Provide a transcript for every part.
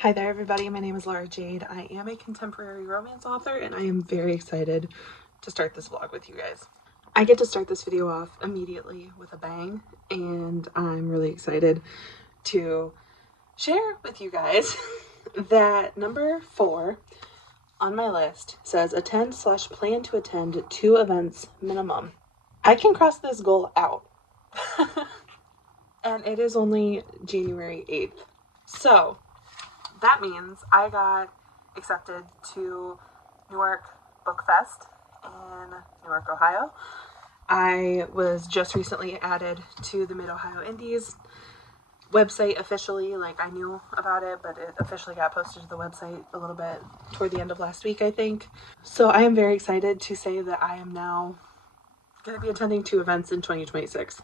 Hi there everybody, my name is Lara Jade. I am a contemporary romance author and I am very excited to start this vlog with you guys. I get to start this video off immediately with a bang and I'm really excited to share with you guys that number 4 on my list says attend/plan to attend 2 events minimum. I can cross this goal out and it is only January 8th. So that means I got accepted to Newark Book Fest in Newark, Ohio. I was just recently added to the Mid-Ohio Indies website officially. Like, I knew about it, but it officially got posted to the website a little bit toward the end of last week, I think. So I am very excited to say that I am now going to be attending 2 events in 2026.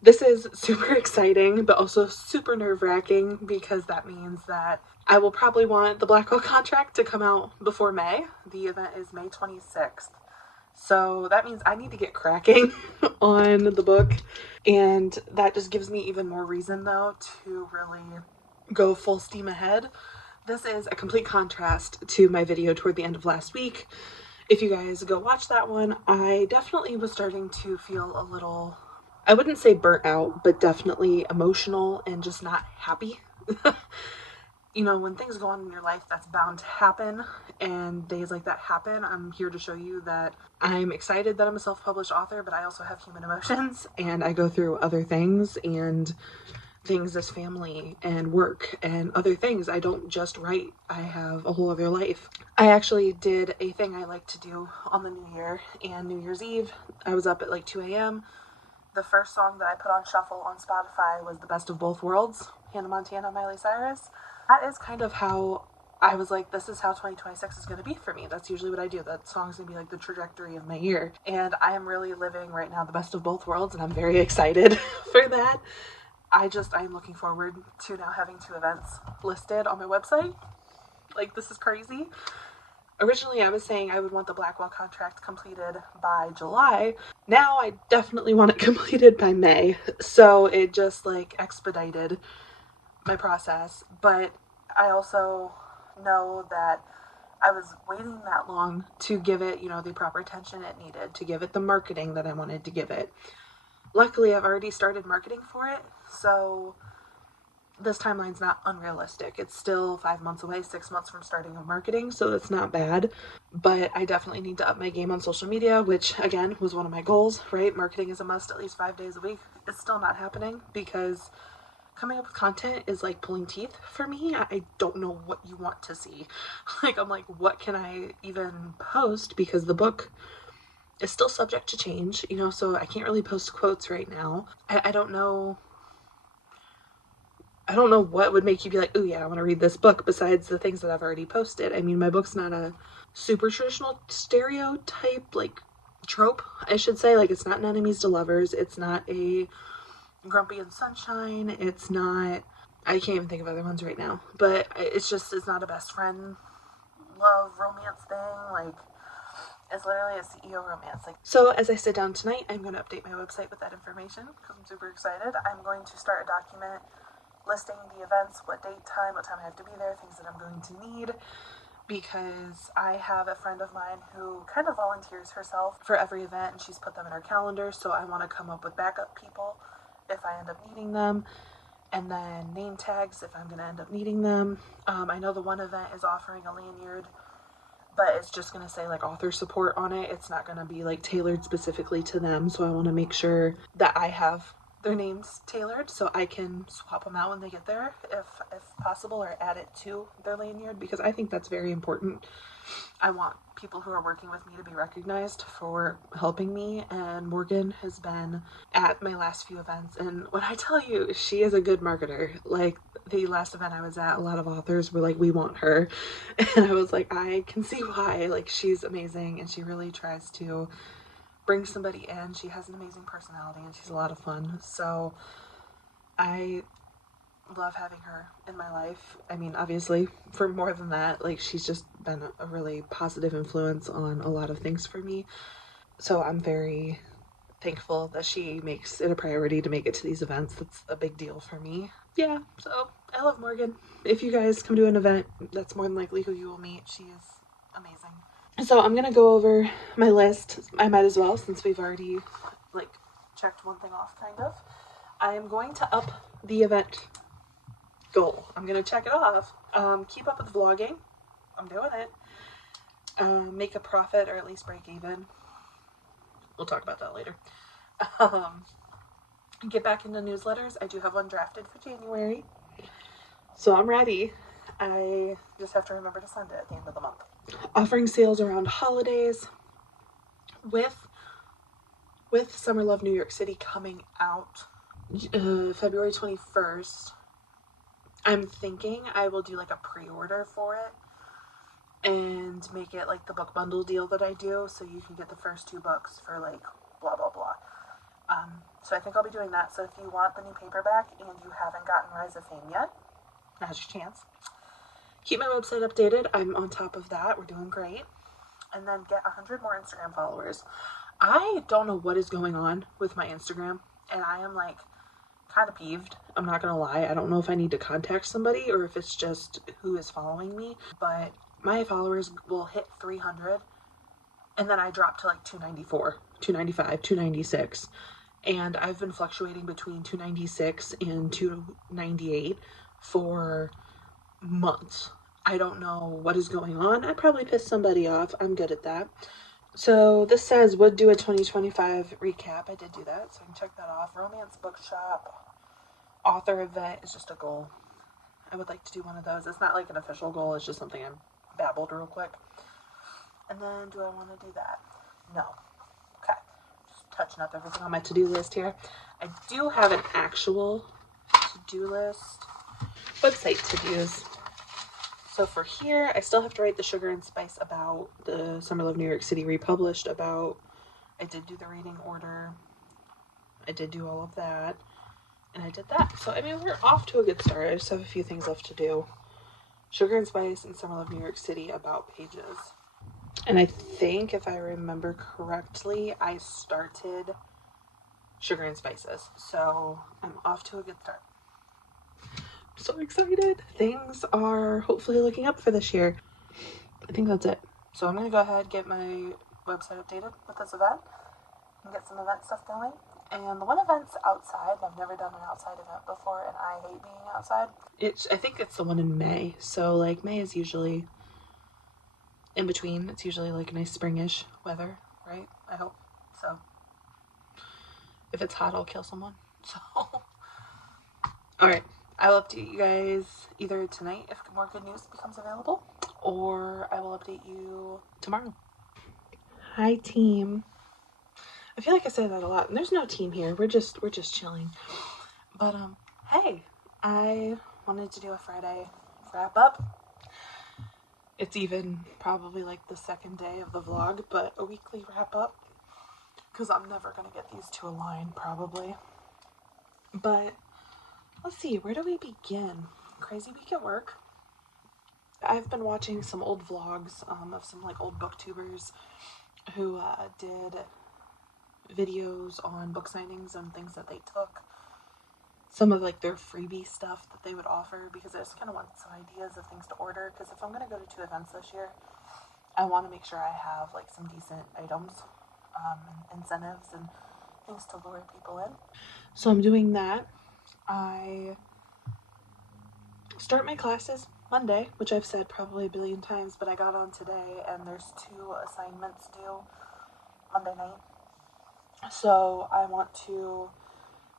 This is super exciting, but also super nerve-wracking because that means that I will probably want the Blackwell contract to come out before May. The event is May 26th. So that means I need to get cracking on the book. And that just gives me even more reason, though, to really go full steam ahead. This is a complete contrast to my video toward the end of last week. If you guys go watch that one, I definitely was starting to feel a little, I wouldn't say burnt out, but definitely emotional and just not happy. You know, when things go on in your life, that's bound to happen, and days like that happen. I'm here to show you that I'm excited that I'm a self-published author, but I also have human emotions, and I go through other things and things as family and work and other things. I don't just write. I have a whole other life. I actually did a thing I like to do on the New Year and New Year's Eve. I was up at like 2 a.m. The first song that I put on shuffle on Spotify was The Best of Both Worlds, Hannah Montana, Miley Cyrus. That is kind of how I was like, this is how 2026 is going to be for me. That's usually what I do. That song's going to be like the trajectory of my year. And I am really living right now the best of both worlds, and I'm very excited for that. I am looking forward to now having 2 events listed on my website. Like, this is crazy. Originally, I was saying I would want the Blackwell contract completed by July. Now I definitely want it completed by May. So it just like expedited my process. But I also know that I was waiting that long to give it, you know, the proper attention it needed, to give it the marketing that I wanted to give it. Luckily, I've already started marketing for it, so this timeline's not unrealistic. It's still 5 months away, 6 months from starting of marketing, so that's not bad. But I definitely need to up my game on social media, which again was one of my goals, right? Marketing is a must at least 5 days a week. It's still not happening because coming up with content is like pulling teeth for me. I don't know what you want to see. Like, I'm like, what can I even post? Because the book is still subject to change, you know, so I can't really post quotes right now. I don't know what would make you be like, oh yeah, I want to read this book besides the things that I've already posted. I mean, my book's not a super traditional stereotype, like trope, I should say. Like, it's not an enemies to lovers. It's not a Grumpy and Sunshine. It's not, I can't even think of other ones right now, but it's not a best friend love romance thing. Like, it's literally a CEO romance. Like, so as I sit down tonight, I'm going to update my website with that information because I'm super excited. I'm going to start a document listing the events, what date, time, what time I have to be there, things that I'm going to need, because I have a friend of mine who kind of volunteers herself for every event, and she's put them in her calendar, so I want to come up with backup people if I end up needing them, and then name tags if I'm going to end up needing them. I know the one event is offering a lanyard, but it's just going to say like author support on it. It's not going to be like tailored specifically to them, so I want to make sure that I have their names tailored so I can swap them out when they get there if possible, or add it to their lanyard, because I think that's very important. I want people who are working with me to be recognized for helping me, and Morgan has been at my last few events, and when I tell you, she is a good marketer. Like, the last event I was at, a lot of authors were like, we want her, and I was like, I can see why. Like, she's amazing, and she really tries to bring somebody in. She has an amazing personality and she's a lot of fun. So I love having her in my life. I mean, obviously, for more than that, like, she's just been a really positive influence on a lot of things for me. So I'm very thankful that she makes it a priority to make it to these events. That's a big deal for me. Yeah, so I love Morgan. If you guys come to an event, that's more than likely who you will meet. She is amazing. So I'm gonna go over my list. I might as well, since we've already like checked one thing off, kind of. I am going to up the event goal. I'm gonna check it off. Keep up with vlogging. I'm doing it. Make a profit, or at least break even. We'll talk about that later. Get back into newsletters. I do have one drafted for January, so I'm ready. I just have to remember to send it at the end of the month. Offering sales around holidays. With Summer Love New York City coming out February 21st, I'm thinking I will do like a pre-order for it and make it like the book bundle deal that I do, so you can get the first 2 books for like blah blah blah. So I think I'll be doing that. So if you want the new paperback and you haven't gotten Rise of Fame yet, now's your chance. Keep my website updated. I'm on top of that. We're doing great. And then get 100 more Instagram followers. I don't know what is going on with my Instagram, and I am like kind of peeved. I'm not gonna lie. I don't know if I need to contact somebody or if it's just who is following me, but my followers will hit 300 and then I drop to like 294, 295, 296. And I've been fluctuating between 296 and 298 for months. I don't know what is going on. I probably pissed somebody off. I'm good at that. So this says would do a 2025 recap. I did do that, so I can check that off. Romance bookshop author event is just a goal. I would like to do one of those. It's not like an official goal. It's just something I babbled real quick. And then do I want to do that? No. Okay. Just touching up everything on my to-do list here. I do have an actual to-do list. Website to-dos. So for here, I still have to write the Sugar and Spice about, the Summer Love New York City republished about. I did do the reading order. I did do all of that. And I did that. So, I mean, we're off to a good start. I just have a few things left to do. Sugar and Spice and Summer Love New York City about pages. And I think, if I remember correctly, I started Sugar and Spices. So, I'm off to a good start. So excited. Things are hopefully looking up for this year. I think that's it. So I'm going to go ahead and get my website updated with this event and get some event stuff going. And the one event's outside. I've never done an outside event before, and I hate being outside. I think it's the one in May. So, like, May is usually in between. It's usually, like, nice springish weather, right? I hope. So, if it's hot, I'll kill someone. So, alright. I will update you guys either tonight if more good news becomes available, or I will update you tomorrow. Hi, team. I feel like I say that a lot, and there's no team here. We're just chilling. But hey, I wanted to do a Friday wrap up. It's even probably like the second day of the vlog, but a weekly wrap up, because I'm never gonna get these to align probably. But let's see, where do we begin? Crazy week at work. I've been watching some old vlogs of some like old booktubers who did videos on book signings and things that they took. Some of like their freebie stuff that they would offer, because I just kind of want some ideas of things to order, because if I'm going to go to 2 events this year, I want to make sure I have like some decent items, and incentives and things to lure people in. So I'm doing that. I start my classes Monday, which I've said probably a billion times, but I got on today and there's 2 assignments due Monday night. So I want to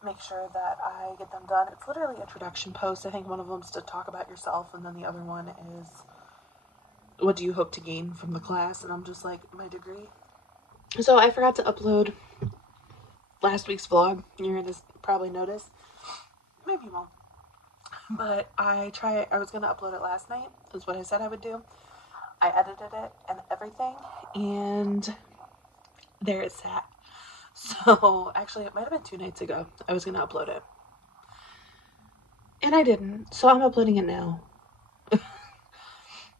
make sure that I get them done. It's literally introduction posts. I think one of them is to talk about yourself, and then the other one is what do you hope to gain from the class, and I'm just like, my degree. So I forgot to upload last week's vlog. You're gonna probably notice. Maybe you won't. But I was gonna upload it last night, is what I said I would do. I edited it and everything, and there it sat. So actually it might have been 2 nights ago I was gonna upload it, and I didn't. So I'm uploading it now.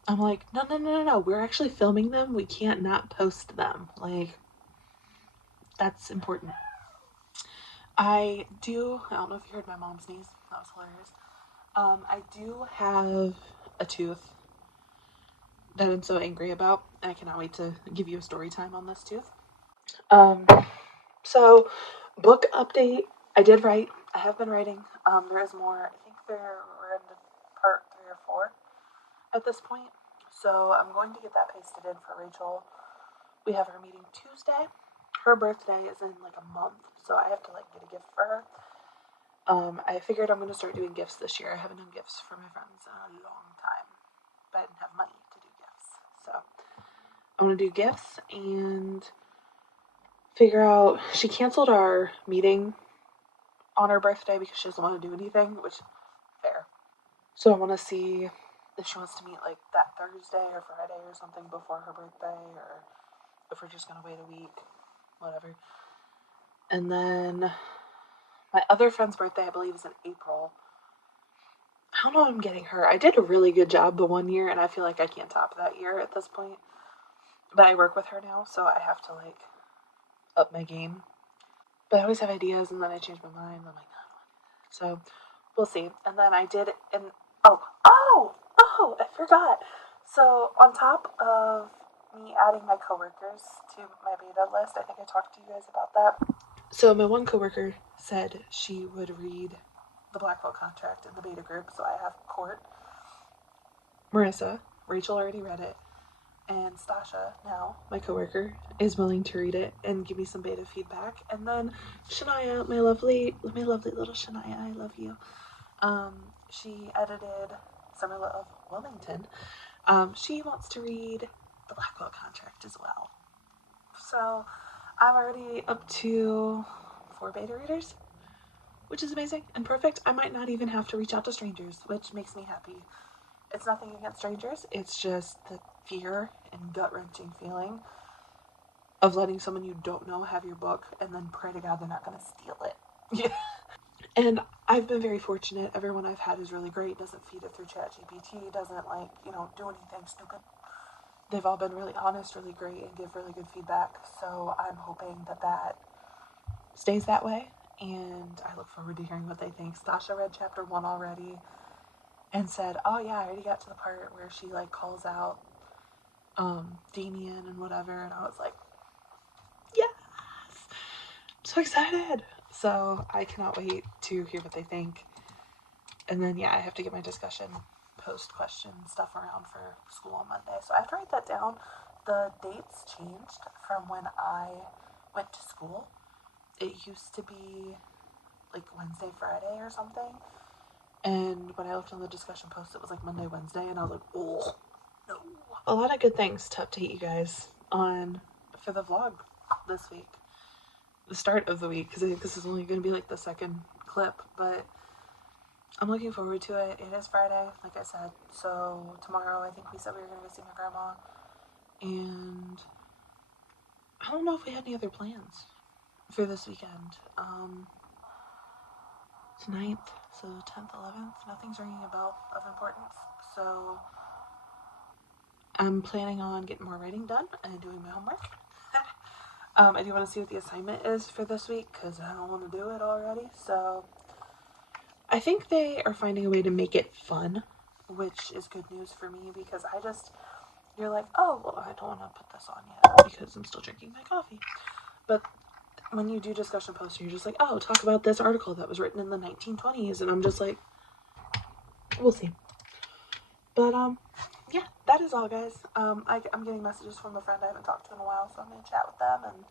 I'm like, no, we're actually filming them. We can't not post them. Like, that's important. I don't know if you heard my mom sneeze. That was hilarious. I do have a tooth that I'm so angry about. I cannot wait to give you a story time on this tooth. So book update. I did write. I have been writing. There is more. I think we're into part 3 or 4 at this point. So I'm going to get that pasted in for Rachel. We have her meeting Tuesday. Her birthday is in like a month, so I have to like get a gift for her. I figured I'm going to start doing gifts this year. I haven't done gifts for my friends in a long time, but I didn't have money to do gifts. So I'm going to do gifts and figure out. She canceled our meeting on her birthday because she doesn't want to do anything, which fair. So I want to see if she wants to meet like that Thursday or Friday or something before her birthday, or if we're just going to wait a week, whatever. And then my other friend's birthday, I believe, is in April. I don't know what I'm getting her. I did a really good job the one year, and I feel like I can't top that year at this point. But I work with her now, so I have to like up my game. But I always have ideas, and then I change my mind. I'm like, no, I don't want to do that. So we'll see. And then I did, and I forgot. So on top of me adding my coworkers to my beta list, I think I talked to you guys about that. So my one coworker said she would read the Blackwell contract in the beta group, so I have Court, Marissa, Rachel already read it, and Stasha, now my coworker, is willing to read it and give me some beta feedback. And then Shania, my lovely little Shania, I love you. She edited Summer of Wilmington. She wants to read the Blackwell contract as well. So I'm already up to 4 beta readers, which is amazing and perfect. I might not even have to reach out to strangers, which makes me happy. It's nothing against strangers. It's just the fear and gut-wrenching feeling of letting someone you don't know have your book and then pray to God they're not going to steal it. Yeah. And I've been very fortunate. Everyone I've had is really great. Doesn't feed it through ChatGPT. Doesn't do anything stupid. They've all been really honest, really great, and give really good feedback. So I'm hoping that stays that way. And I look forward to hearing what they think. Stasha read chapter 1 already and said, oh yeah, I already got to the part where she like calls out Damien and whatever. And I was like, yes, I'm so excited. So I cannot wait to hear what they think. And then, yeah, I have to get my discussion post question stuff around for school on Monday. So I have to write that down. The dates changed from when I went to school. It used to be like Wednesday, Friday or something. And when I looked on the discussion post, it was like Monday, Wednesday. And I was like, oh, no. A lot of good things to update you guys on for the vlog this week. The start of the week, because I think this is only going to be like the second clip. But I'm looking forward to it. It is Friday, like I said. So tomorrow, I think we said we were going to go see my grandma. And I don't know if we had any other plans for this weekend. It's 9th, so 10th, 11th. Nothing's ringing a bell of importance. So I'm planning on getting more writing done and doing my homework. I do want to see what the assignment is for this week because I don't want to do it already. So I think they are finding a way to make it fun, which is good news for me because you're like, oh, well, I don't want to put this on yet because I'm still drinking my coffee. But when you do discussion posts, you're just like, oh, talk about this article that was written in the 1920s. And I'm just like, we'll see. But, yeah, that is all, guys. I'm getting messages from a friend I haven't talked to in a while, so I'm going to chat with them and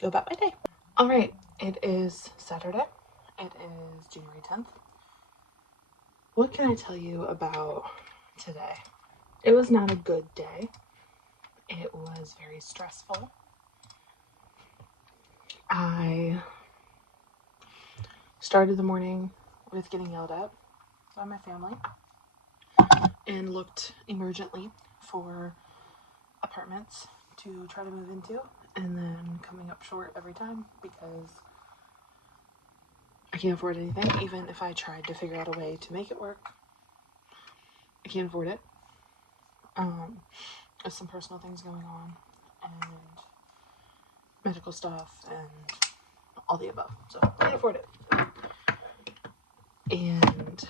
go about my day. All right, it is Saturday. It is January 10th. What can I tell you about today? It was not a good day. It was very stressful. I started the morning with getting yelled at by my family and looked emergently for apartments to try to move into, and then coming up short every time because I can't afford anything. Even if I tried to figure out a way to make it work, I can't afford it. There's some personal things going on and medical stuff and all the above, so I can't afford it. And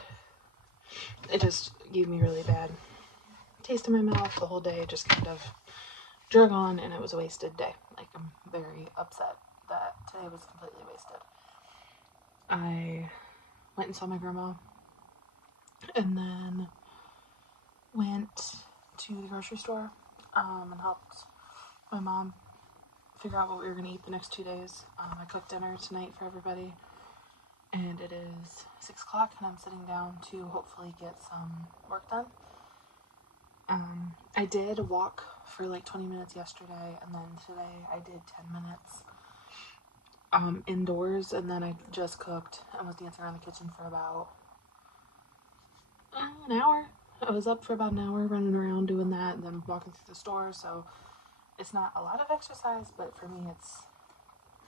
it just gave me really bad taste in my mouth. The whole day just kind of drug on, and it was a wasted day. Like, I'm very upset that today was completely wasted. I went and saw my grandma, and then went to the grocery store and helped my mom figure out what we were going to eat the next 2 days. I cooked dinner tonight for everybody, and it is 6 o'clock, and I'm sitting down to hopefully get some work done. I did walk for like 20 minutes yesterday, and then today I did 10 minutes indoors, and then I just cooked and was dancing around the kitchen for about an hour. I was up for about an hour running around doing that, and then walking through the store. So it's not a lot of exercise, but for me it's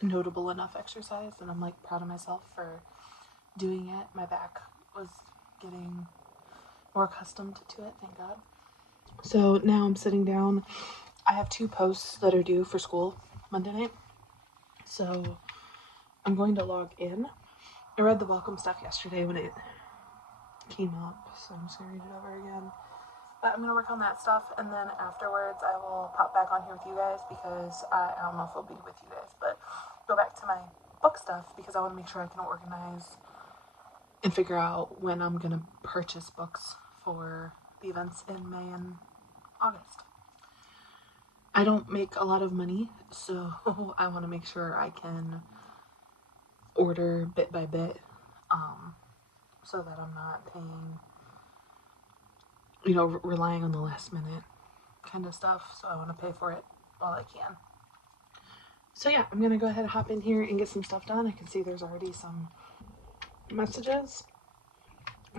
notable enough exercise, and I'm like proud of myself for doing it. My back was getting more accustomed to it, thank God. So now I'm sitting down. I have 2 posts that are due for school Monday night, so I'm going to log in. I read the welcome stuff yesterday when it came up, so I'm just gonna read it over again. But I'm gonna work on that stuff, and then afterwards I will pop back on here with you guys, because I don't know if I'll be with you guys, but go back to my book stuff, because I want to make sure I can organize and figure out when I'm gonna purchase books for the events in May and August. I don't make a lot of money, so I want to make sure I can order bit by bit, so that I'm not paying, relying on the last minute kind of stuff. So I want to pay for it while I can. So yeah, I'm gonna go ahead and hop in here and get some stuff done. I can see there's already some messages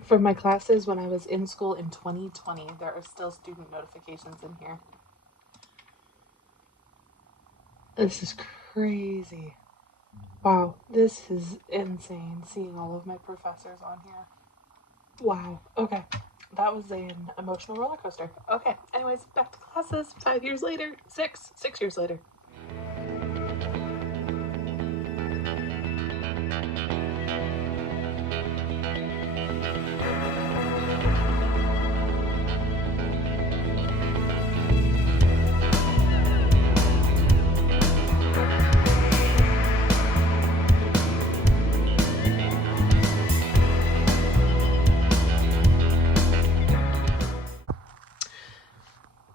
from my classes when I was in school in 2020. There are still student notifications in here. This is crazy. Wow, this is insane, seeing all of my professors on here. Wow, okay. That was an emotional roller coaster. Okay, anyways, back to classes. 5 years later. 6 years later.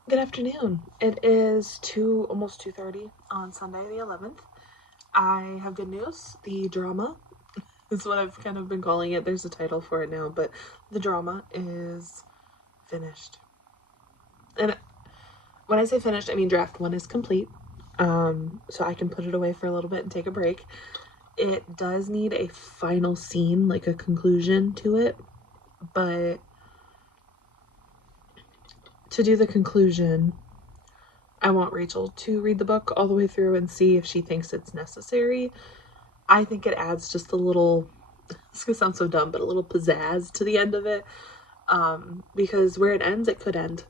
Good afternoon. It is almost 2:30 on Sunday the 11th. I have good news. The drama is what I've kind of been calling it. There's a title for it now, but the drama is finished. And when I say finished, I mean draft 1 is complete. So I can put it away for a little bit and take a break. It does need a final scene, like a conclusion to it, but to do the conclusion, I want Rachel to read the book all the way through and see if she thinks it's necessary. I think it adds just a little, this could sound so dumb, but a little pizzazz to the end of it. Because where it ends, it could end,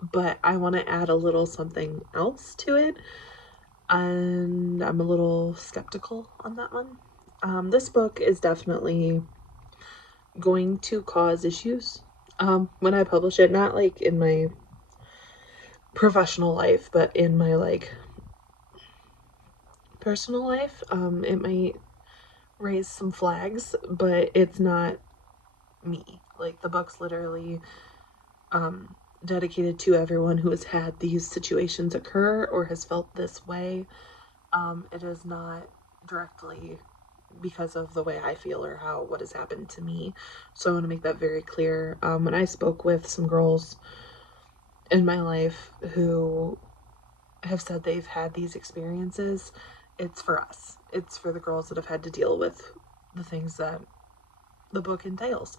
but I want to add a little something else to it. And I'm a little skeptical on that one. This book is definitely going to cause issues when I publish it, not like in my professional life, but in my like personal life. It might raise some flags, but it's not me. Like, the book's literally dedicated to everyone who has had these situations occur or has felt this way. It is not directly because of the way I feel or what has happened to me. So I want to make that very clear. When I spoke with some girls in my life who have said they've had these experiences, it's for us. It's for the girls that have had to deal with the things that the book entails.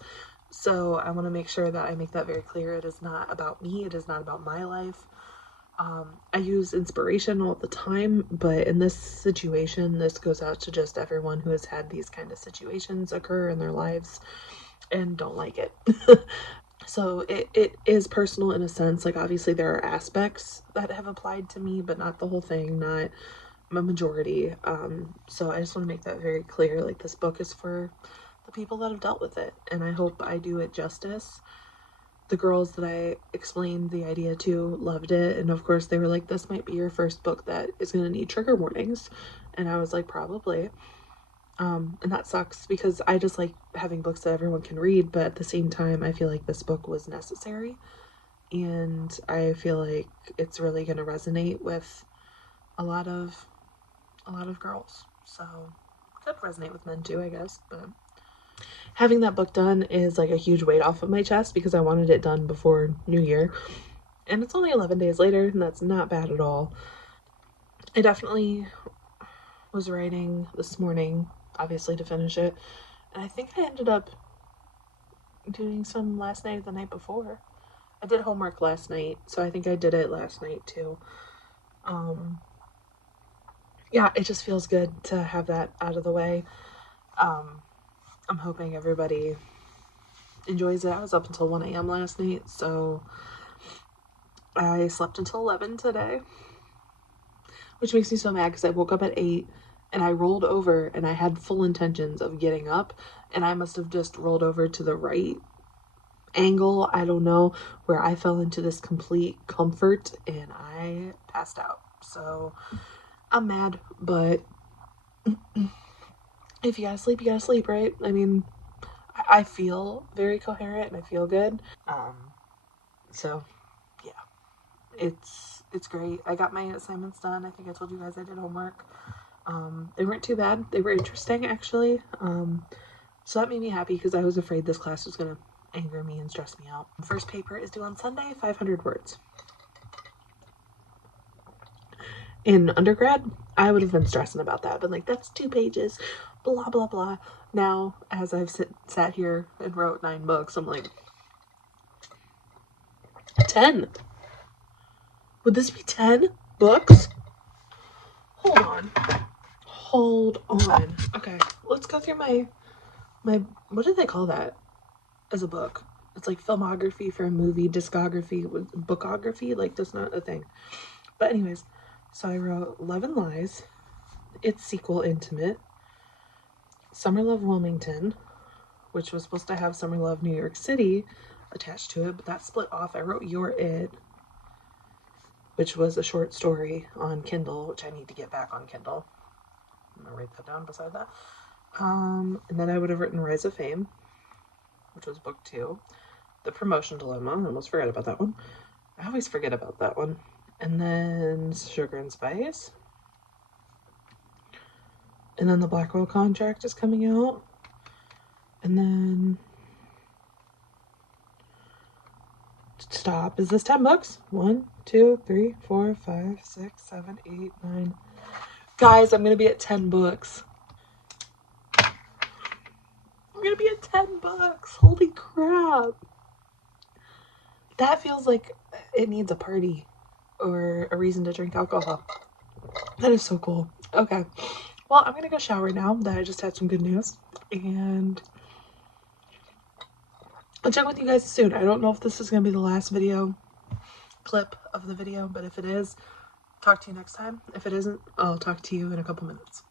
So I want to make sure that I make that very clear. It is not about me. It is not about my life. I use inspiration all the time, but in this situation, this goes out to just everyone who has had these kind of situations occur in their lives and don't like it. So it is personal in a sense. Like, obviously there are aspects that have applied to me, but not the whole thing, not a majority. So I just want to make that very clear. Like, this book is for the people that have dealt with it, and I hope I do it justice. the girls that I explained the idea to loved it. And of course they were like, this might be your first book that is going to need trigger warnings. And I was like, probably. And that sucks because I just like having books that everyone can read. But at the same time, I feel like this book was necessary. And I feel like it's really going to resonate with a lot of girls. So could resonate with men too, I guess. But having that book done is like a huge weight off of my chest because I wanted it done before New Year. And it's only 11 days later, and that's not bad at all. I definitely was writing this morning, obviously, to finish it. And I think I ended up doing some last night or the night before. I did homework last night, so I think I did it last night too. Yeah, it just feels good to have that out of the way. I'm hoping everybody enjoys it. I was up until 1 a.m. last night, so I slept until 11 today, which makes me so mad because I woke up at 8 and I rolled over and I had full intentions of getting up, and I must have just rolled over to the right angle, I don't know, where I fell into this complete comfort and I passed out. So I'm mad, but if you gotta sleep, you gotta sleep, right? I mean, I feel very coherent and I feel good. So yeah, it's great. I got my assignments done. I think I told you guys I did homework. They weren't too bad. They were interesting, actually. So that made me happy because I was afraid this class was gonna anger me and stress me out. First paper is due on Sunday, 500 words. In undergrad, I would have been stressing about that, but like, that's 2 pages, blah, blah, blah. Now, as I've sat here and wrote 9 books, I'm like, 10. Would this be 10 books? Hold on. Okay, let's go through my, what do they call that as a book? It's like filmography for a movie, discography, bookography, like that's not a thing. But anyways, so I wrote Love and Lies, its sequel Intimate, Summer Love Wilmington, which was supposed to have Summer Love New York City attached to it, but that split off. I wrote You're It, which was a short story on Kindle, which I need to get back on Kindle. I'm gonna write that down beside that. And then I would have written Rise of Fame, which was book 2. The Promotion Dilemma, I almost forgot about that one. I always forget about that one. And then Sugar and Spice. And then The Blackwell Contract is coming out. And then... Stop. Is this 10 books? 1, 2, 3, 4, 5, 6, 7, 8, 9. Guys, I'm going to be at 10 books. I'm going to be at 10 books. Holy crap. That feels like it needs a party or a reason to drink alcohol. That is so cool. Okay. Well, I'm going to go shower now that I just had some good news. And I'll check with you guys soon. I don't know if this is going to be the last video clip of the video, but if it is, talk to you next time. If it isn't, I'll talk to you in a couple minutes.